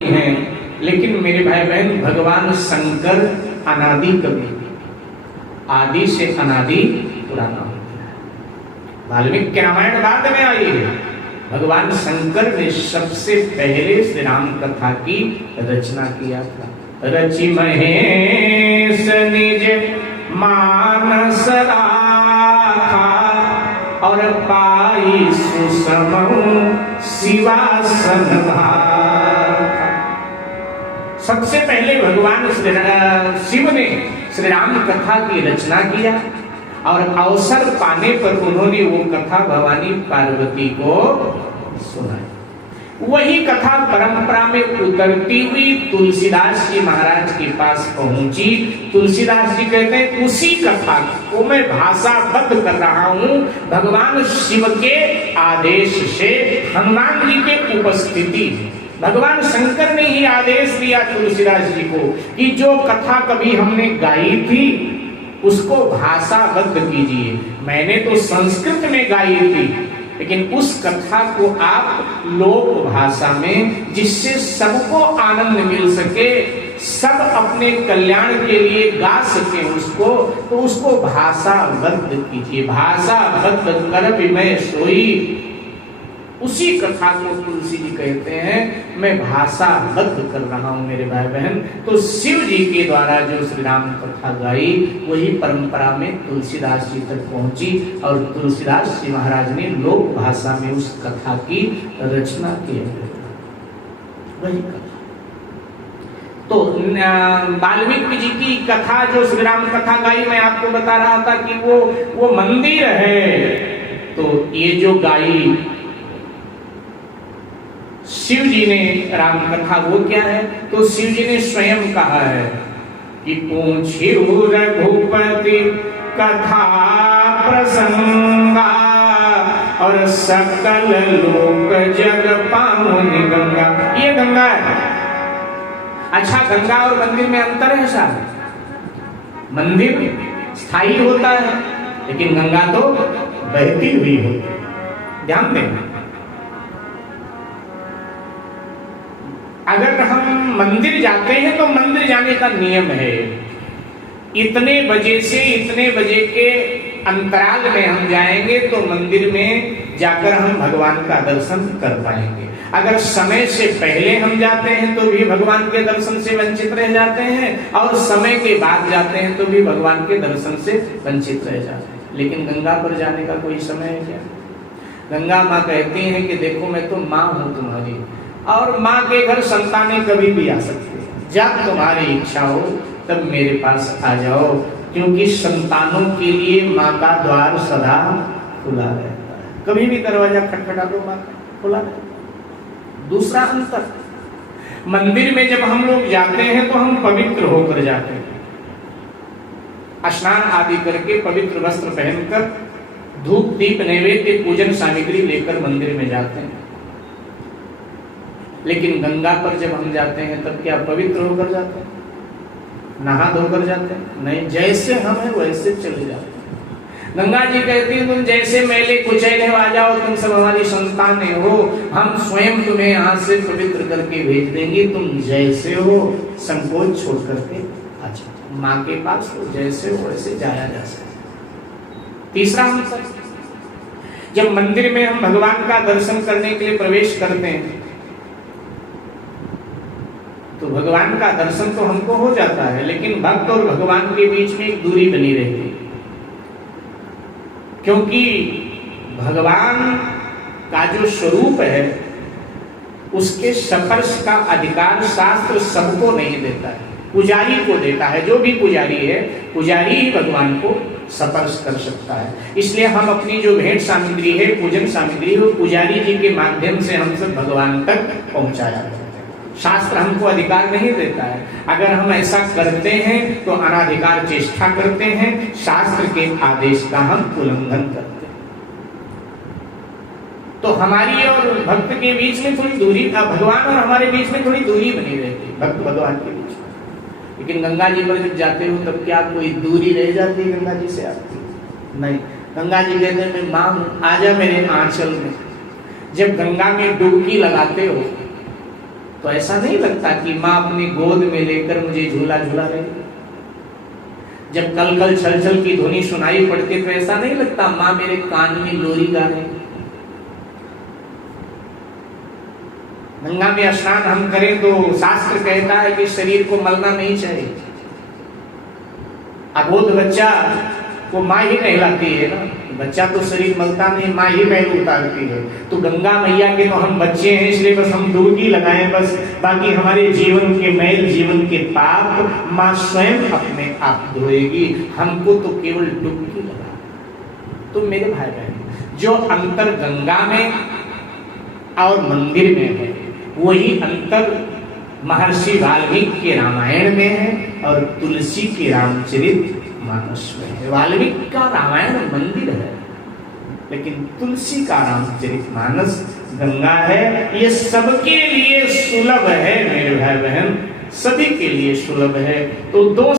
हैं, लेकिन मेरे भाई बहन भगवान शंकर अनादि कवि, आदि से अनादि पुराना होता है। वाल्मीकि रामायण बाद में आई है। भगवान शंकर ने सबसे पहले श्री राम कथा की रचना किया था। रचि महेश निज मानस राखा, और पाई सुसमौ शिवासन भाखा। सबसे पहले भगवान शिव ने श्री राम कथा की रचना किया और अवसर पाने पर उन्होंने वो कथा भवानी पार्वती को सुनाई। वही कथा परंपरा में उतरती हुई तुलसीदास जी महाराज के पास पहुंची। तुलसीदास जी कहते हैं उसी कथा को मैं भाषाबद्ध कर रहा हूं भगवान शिव के आदेश से, हनुमान जी के उपस्थिति। भगवान शंकर ने ही आदेश दिया तुलसीदास जी को कि जो कथा कभी हमने गाई थी उसको भाषाबद्ध कीजिए। मैंने तो संस्कृत में गाई थी, लेकिन उस कथा को आप लोक भाषा में, जिससे सबको आनंद मिल सके, सब अपने कल्याण के लिए गा सके उसको, तो उसको भाषाबद्ध कीजिए। भाषाबद्ध कर विमय सोई, उसी कथा को तुलसी जी कहते हैं मैं भाषाबद्ध कर रहा हूं मेरे भाई बहन। तो शिव जी के द्वारा जो श्री राम कथा गाई वही परंपरा में तुलसीदास जी तक पहुंची और तुलसीदास जी महाराज ने लोक भाषा में उस कथा की रचना की। वही कथा तो वाल्मीकि जी की कथा जो श्री राम कथा गाई, मैं आपको बता रहा था कि वो मंदिर है। तो ये जो गाई शिव जी ने राम कथा, वो क्या है? तो शिव जी ने स्वयं कहा है कि पूछिउ रघुपति कथा प्रसंगा, और सकल लोक जग पावनि गंगा। ये गंगा है। अच्छा, गंगा और मंदिर में अंतर है साहब। मंदिर स्थायी होता है, लेकिन गंगा तो बहती हुई होती है। ध्यान देना, अगर हम मंदिर जाते हैं तो मंदिर जाने का नियम है इतने बजे से इतने बजे के अंतराल में हम जाएंगे तो मंदिर में जाकर हम भगवान का दर्शन कर पाएंगे। अगर समय से पहले हम जाते हैं तो भी भगवान के दर्शन से वंचित रह जाते हैं, और समय के बाद जाते हैं तो भी भगवान के दर्शन से वंचित रह जाते हैं। लेकिन गंगा पर जाने का कोई समय है क्या? गंगा माँ कहती हैं कि देखो मैं तो माँ हूं तुम्हारी, और माँ के घर संतानें कभी भी आ सकती है। जब तुम्हारी इच्छा हो तब मेरे पास आ जाओ, क्योंकि संतानों के लिए माँ का द्वार सदा खुला रहता है। कभी भी दरवाजा खटखटा दो, माँ खुला रहता है। दूसरा अंतर, मंदिर में जब हम लोग जाते हैं तो हम पवित्र होकर जाते हैं, स्नान आदि करके पवित्र वस्त्र पहनकर धूप दीप नैवेद्य पूजन सामग्री लेकर मंदिर में जाते हैं। लेकिन गंगा पर जब हम जाते हैं तब क्या पवित्र होकर जाते हैं? नहा धोकर जाते हैं? नहीं, जैसे हम हैं वैसे चले जाते हैं। गंगा जी कहती हैं तुम जैसे मैले कुचैले आ जाओ, तुम सब हमारी संतानें हो, हम स्वयं तुम्हें यहाँ से पवित्र करके भेज देंगे, तुम जैसे हो संकोच छोड़ करके आ जाओ। माँ के पास हो, जैसे हो वैसे जाया जा सकता। तीसरा अंतर, जब मंदिर में हम भगवान का दर्शन करने के लिए प्रवेश करते हैं तो भगवान का दर्शन तो हमको हो जाता है, लेकिन भक्त और भगवान के बीच में एक दूरी बनी रहती है, क्योंकि भगवान का जो स्वरूप है उसके स्पर्श का अधिकार शास्त्र सबको नहीं देता है, पुजारी को देता है। जो भी पुजारी है, पुजारी ही भगवान को स्पर्श कर सकता है। इसलिए हम अपनी जो भेंट सामग्री है, पूजन सामग्री है, वो पुजारी जी के माध्यम से हम सब भगवान तक पहुंचाया जाता है। शास्त्र हमको अधिकार नहीं देता है। अगर हम ऐसा करते हैं तो अनाधिकार चेष्टा करते हैं, शास्त्र के आदेश का हम उल्लंघन करते हैं। तो हमारी और भक्त के बीच में थोड़ी दूरी, भगवान और हमारे बीच में थोड़ी दूरी बनी रहती है, भक्त भगवान के बीच में। लेकिन गंगा जी पर जब जाते हो तब क्या कोई दूरी रह जाती है गंगा जी से आपकी? नहीं, गंगा जी कहते हैं मैं माँ हूं, आजा मेरे आंचल में। जब गंगा में डुबकी लगाते हो तो ऐसा नहीं लगता कि माँ अपनी गोद में लेकर मुझे झूला झूला रही। जब कल कल छल छल की ध्वनि सुनाई पड़ती तो ऐसा नहीं लगता माँ मेरे कान में लोरी गा रही। गंगा में स्नान हम करें तो शास्त्र कहता है कि शरीर को मलना नहीं चाहिए। अबोध बच्चा को माँ ही नहलाती है ना, बच्चा तो शरीर मलता नहीं, माँ ही मैल उतारती है। तो गंगा मैया के तो हम बच्चे हैं, इसलिए बस हम डुबकी लगाएं बस, बाकी हमारे जीवन के मैल, जीवन के पाप माँ स्वयं अपने आप धोएगी, हमको तो केवल डुबकी लगा। तो मेरे भाई बहन, जो अंतर गंगा में और मंदिर में है वही अंतर महर्षि वाल्मीकि के रामायण में है और तुलसी के रामचरित मानस में है। वाल्मीकि का रामायण मंदिर है, लेकिन तुलसी का रामचरित मानस गंगा है। ये सबके लिए सुलभ है मेरे भाई बहन, सभी के लिए सुलभ है। तो दो